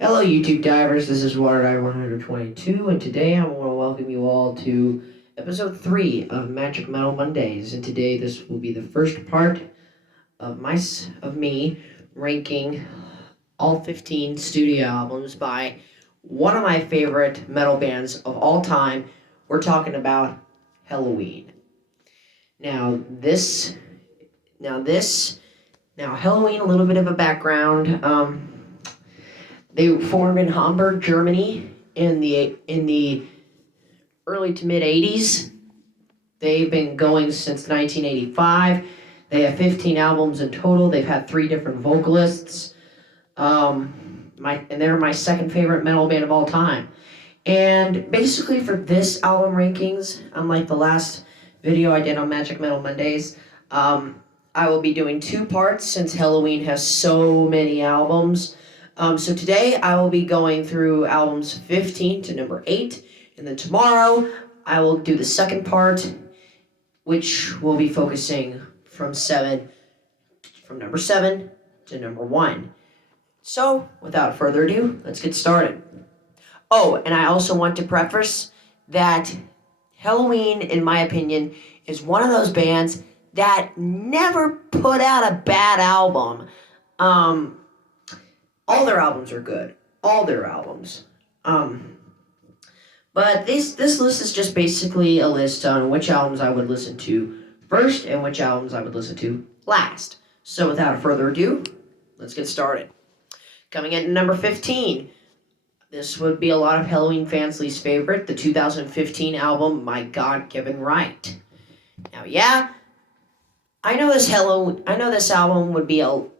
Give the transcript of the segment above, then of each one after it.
Hello, YouTube divers. This is Water Diver 122, and today I want to welcome you all to episode 3 of Magic Metal Mondays. And today, this will be the first part of me ranking all 15 studio albums by one of my favorite metal bands of all time. We're talking about Helloween. Now, Helloween. A little bit of a background. They formed in Hamburg, Germany, in the early to mid '80s. They've been going since 1985. They have 15 albums in total. They've had 3 different vocalists. They're my second favorite metal band of all time. And basically, for this album rankings, unlike the last video I did on Magic Metal Mondays, I will be doing 2 parts since Helloween has so many albums. So today I will be going through albums 15 to number 8, and then tomorrow I will do the second part, which will be focusing from number 7 to number 1. So, without further ado, let's get started. Oh, and I also want to preface that Helloween, in my opinion, is one of those bands that never put out a bad album. All their albums are good. All their albums. But this list is just basically a list on which albums I would listen to first and which albums I would listen to last. So without further ado, let's get started. Coming in at number 15. This would be a lot of Helloween fans' least favorite, the 2015 album, My God-Given Right. Now, yeah, I know this album would be on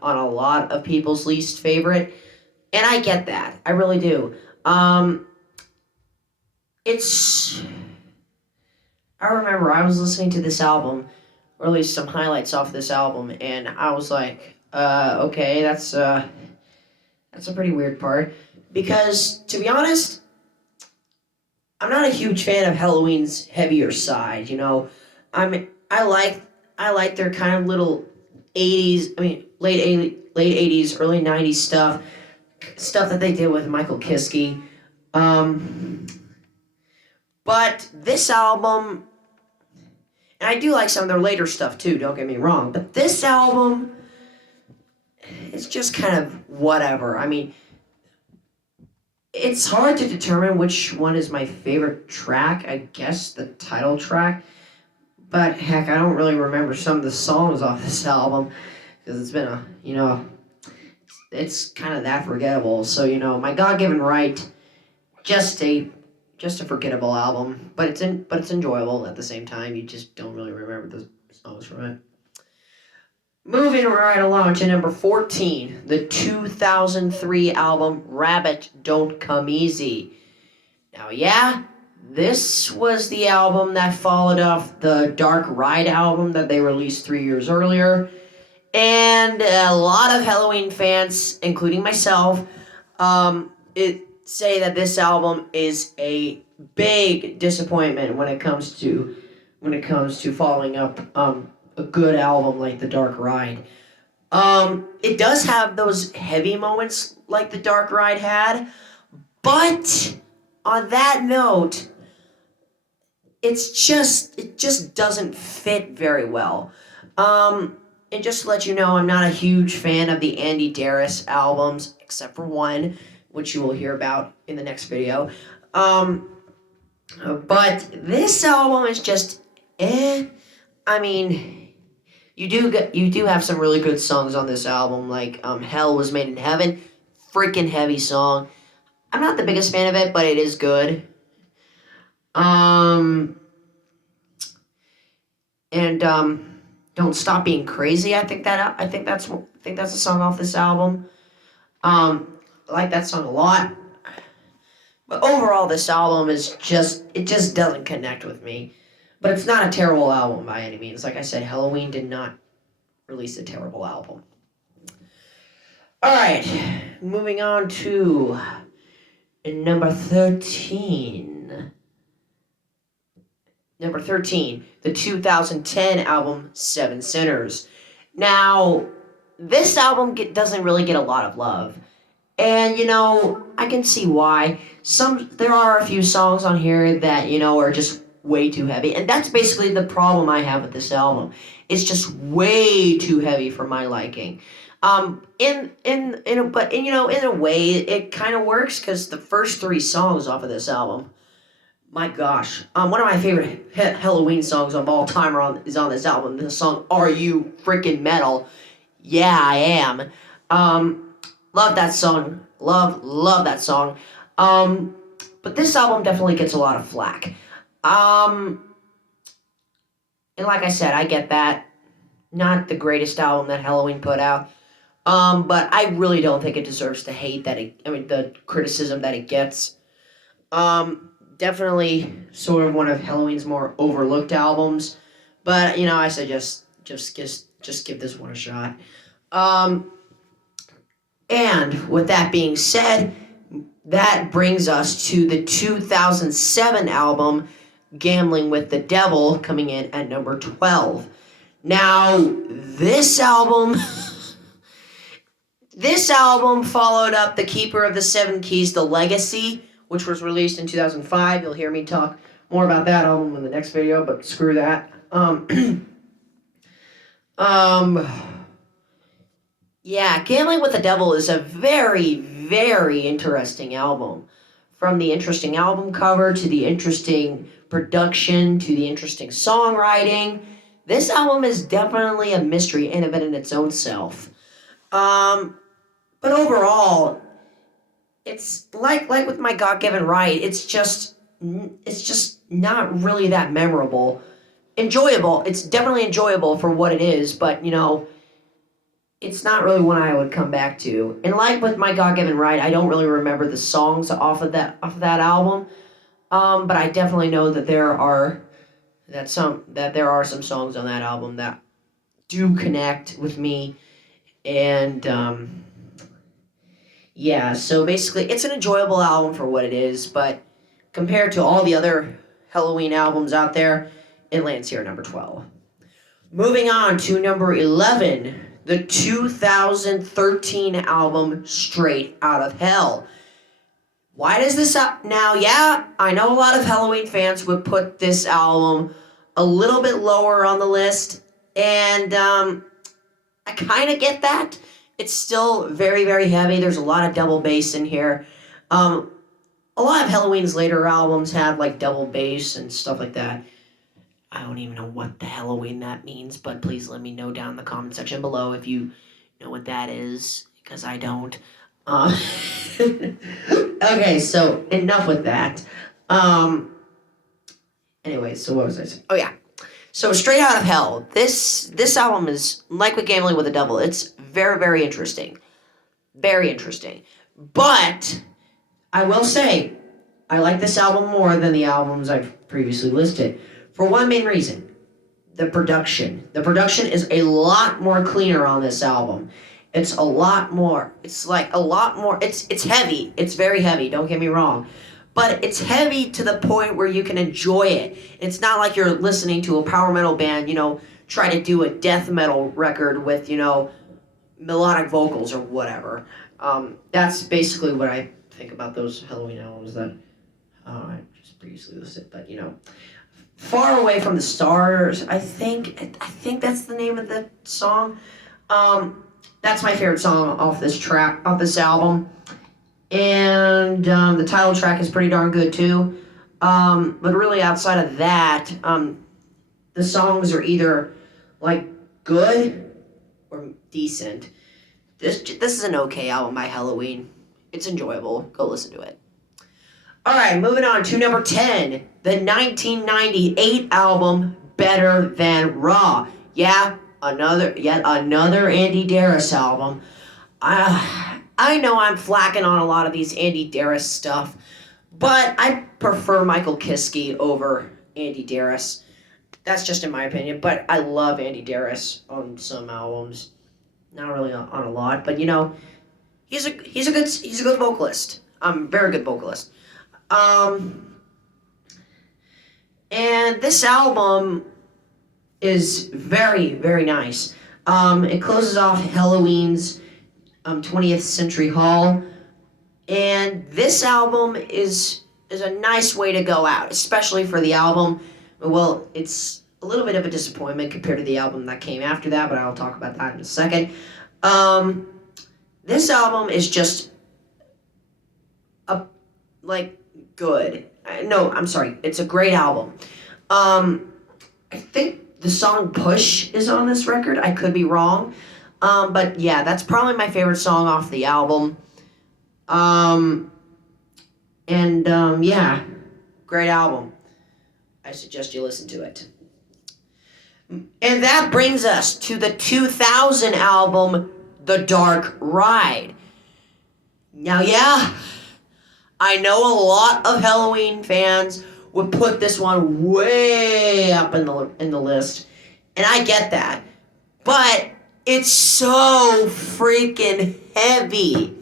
a lot of people's least favorite, and I get that. I really do. I remember I was listening to this album, or at least some highlights off this album, and I was like, okay, that's a pretty weird part, because to be honest, I'm not a huge fan of Helloween's heavier side. I like their kind of little late 80s, early 90s stuff that they did with Michael Kiske. But this album, and I do like some of their later stuff too, don't get me wrong, but this album, it's just kind of whatever. I mean, it's hard to determine which one is my favorite track. I guess the title track. But heck, I don't really remember some of the songs off this album because it's been it's kind of that forgettable. So, My God-Given Right, just a forgettable album, but it's enjoyable at the same time. You just don't really remember the songs from it. Moving right along to number 14, the 2003 album Rabbit Don't Come Easy. Now, yeah, this was the album that followed off the Dark Ride album that they released 3 years earlier. And a lot of Helloween fans, including myself, say that this album is a big disappointment when it comes to following up a good album like The Dark Ride. It does have those heavy moments like The Dark Ride had, but on that note, it just doesn't fit very well. And just to let you know, I'm not a huge fan of the Andy Darris albums, except for one, which you will hear about in the next video. But this album is just I mean, you do have some really good songs on this album, like Hell Was Made in Heaven, freaking heavy song. I'm not the biggest fan of it, but it is good. Don't Stop Being Crazy. I think that's a song off this album. I like that song a lot. But overall, this album just doesn't connect with me. But it's not a terrible album by any means. Like I said, Helloween did not release a terrible album. Alright, moving on to number 13. Number 13, the 2010 album Seven Sinners. Now, this album doesn't really get a lot of love. And I can see why. There are a few songs on here that are just way too heavy, and that's basically the problem I have with this album. It's just way too heavy for my liking. In a way, it kind of works because the first three songs off of this album, my gosh, one of my favorite Helloween songs of all time is on this album. The song "Are You Freaking Metal?" Yeah, I am. Love that song. Love that song. But this album definitely gets a lot of flack. And like I said, I get that. Not the greatest album that Helloween put out. But I really don't think it deserves the hate the criticism that it gets. Definitely sort of one of Helloween's more overlooked albums. But, I suggest just give this one a shot. And with that being said, that brings us to the 2007 album, Gambling with the Devil, coming in at number 12. Now, this album followed up The Keeper of the Seven Keys, The Legacy, which was released in 2005. You'll hear me talk more about that album in the next video, but screw that. Yeah, Gambling with the Devil is a very, very interesting album. From the interesting album cover to the interesting production to the interesting songwriting, this album is definitely a mystery in its own self. But overall, it's like with My God-Given Right, it's just not really that memorable. Enjoyable. It's definitely enjoyable for what it is, but it's not really one I would come back to. And like with My God-Given Right, I don't really remember the songs off of that album. But I definitely know that there are some songs on that album that do connect with me. And yeah, so basically it's an enjoyable album for what it is, but compared to all the other Helloween albums out there, it lands here at number 12. Moving on to number 11, the 2013 album Straight Out of Hell. Why does this up now? Yeah, I know a lot of Helloween fans would put this album a little bit lower on the list, and I kind of get that. It's still very, very heavy. There's a lot of double bass in here. A lot of Helloween's later albums have like double bass and stuff like that. I don't even know what the Helloween that means, but please let me know down in the comment section below if you know what that is, because I don't. Okay, so enough with that. Anyway, so what was I saying? Oh yeah. So Straight Out of Hell. This album is like with Gambling with the Devil. It's very, very interesting. Very interesting. But I will say, I like this album more than the albums I've previously listed. For one main reason, the production. The production is a lot more cleaner on this album. It's a lot more. It's heavy. It's very heavy, don't get me wrong. But it's heavy to the point where you can enjoy it. It's not like you're listening to a power metal band, try to do a death metal record with, melodic vocals or whatever. That's basically what I think about those Helloween albums that I just previously listed. But, Far Away from the Stars, I think that's the name of the song. That's my favorite song off this album. And the title track is pretty darn good too. But really outside of that, the songs are either like good or decent. This is an okay album by Helloween. It's enjoyable. Go listen to it. Alright, moving on to number 10. The 1998 album Better Than Raw. Yeah, yet another Andy Darris album. I know I'm flacking on a lot of these Andy Darris stuff, but I prefer Michael Kiske over Andy Darris. That's just in my opinion, but I love Andy Darris on some albums. Not really on a lot, but he's a good vocalist. Very good vocalist. And this album is very, very nice. It closes off Helloween's 20th Century Hall. And this album is a nice way to go out, especially for the album. Well, it's a little bit of a disappointment compared to the album that came after that, but I'll talk about that in a second. This album is just good. No, I'm sorry. It's a great album. I think the song "Push" is on this record. I could be wrong. But yeah, that's probably my favorite song off the album. Yeah, great album. I suggest you listen to it. And that brings us to the 2000 album, The Dark Ride. Now, yeah, I know a lot of Helloween fans would put this one way up in the list, and I get that. But it's so freaking heavy.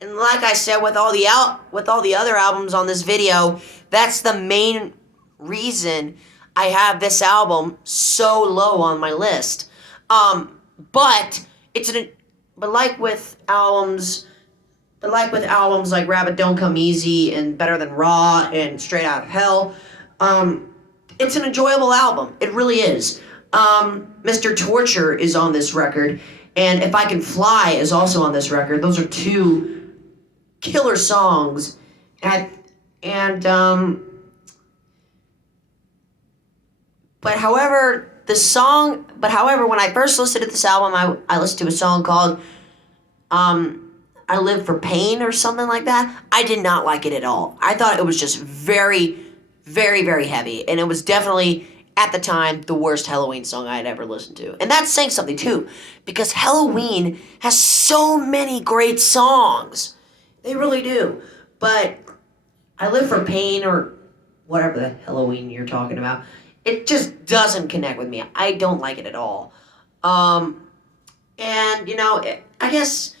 And like I said, with all the other albums on this video, that's the main reason I have this album so low on my list. But like with albums like Rabbit Don't Come Easy and Better Than Raw and Straight Out of Hell, it's an enjoyable album. It really is. Mr. Torture is on this record, and If I Can Fly is also on this record. Those are two killer songs, but however, when I first listened to this album, I listened to a song called I Live for Pain or something like that. I did not like it at all. I thought it was just very, very, very heavy, and it was definitely, at the time, the worst Helloween song I had ever listened to. And that's saying something, too, because Helloween has so many great songs. They really do. But I Live for Pain, or whatever the Helloween you're talking about, it just doesn't connect with me. I don't like it at all. I guess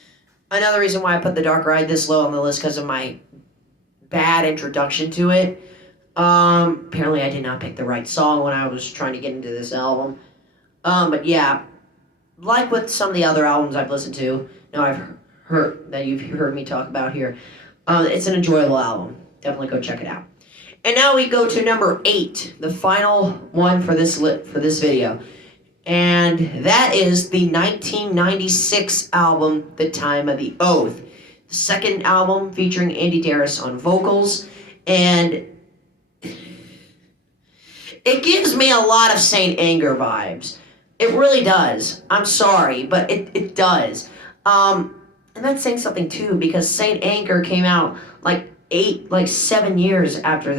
another reason why I put The Dark Ride this low on the list because of my bad introduction to it. Apparently I did not pick the right song when I was trying to get into this album. But yeah, like with some of the other albums I've listened to, you've heard me talk about here, it's an enjoyable album. Definitely go check it out. And now we go to number 8, the final one for this video. And that is the 1996 album, The Time of the Oath. The second album featuring Andy Darris on vocals. And it gives me a lot of Saint Anger vibes. It really does. I'm sorry, but it does. And that's saying something too, because Saint Anger came out like 7 years after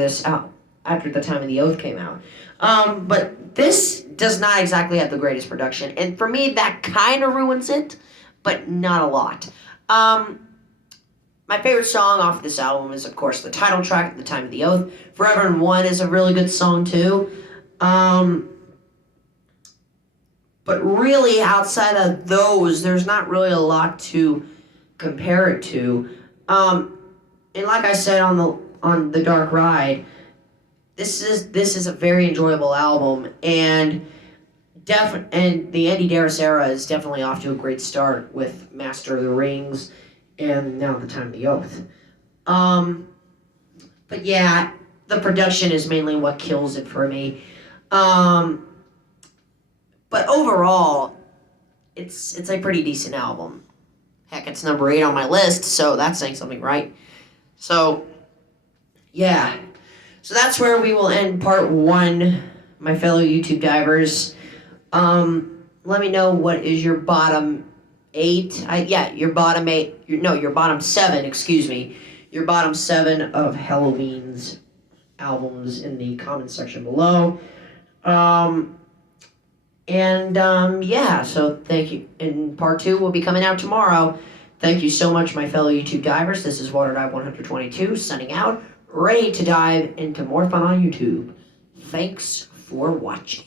after The Time of the Oath came out. But this does not exactly have the greatest production, and for me that kind of ruins it, but not a lot. My favorite song off this album is, of course, the title track, The Time of the Oath. Forever and One is a really good song too. But really, outside of those, there's not really a lot to compare it to. And like I said on the Dark Ride, this is a very enjoyable album, and the Andy Darris era is definitely off to a great start with Master of the Rings and now The Time of the Oath. But yeah, the production is mainly what kills it for me. But overall, it's a pretty decent album. Heck, it's number 8 on my list, so that's saying something, right? So, yeah. So that's where we will end part 1, my fellow YouTube divers. Let me know what is your bottom 8. Your bottom 7, excuse me. Your bottom 7 of Helloween's albums in the comments section below. So thank you. And part 2 will be coming out tomorrow. Thank you so much, my fellow YouTube divers. This is WaterDive122 signing out, ready to dive into more fun on YouTube. Thanks for watching.